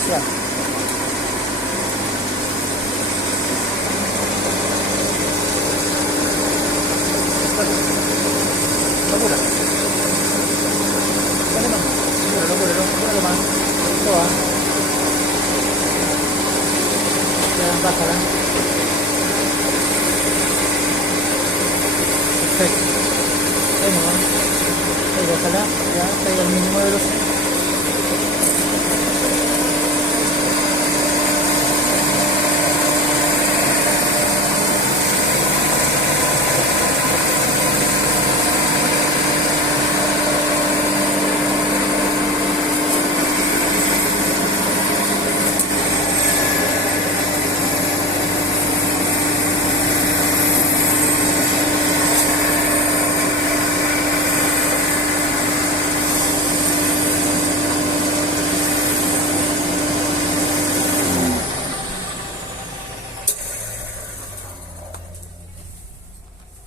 velocidad. Locura. Dale más. Locura más. Esto va. Ya, bájala. Perfecto. Ahí nomás. Ahí déjala. Ya, ahí al mínimo de velocidad.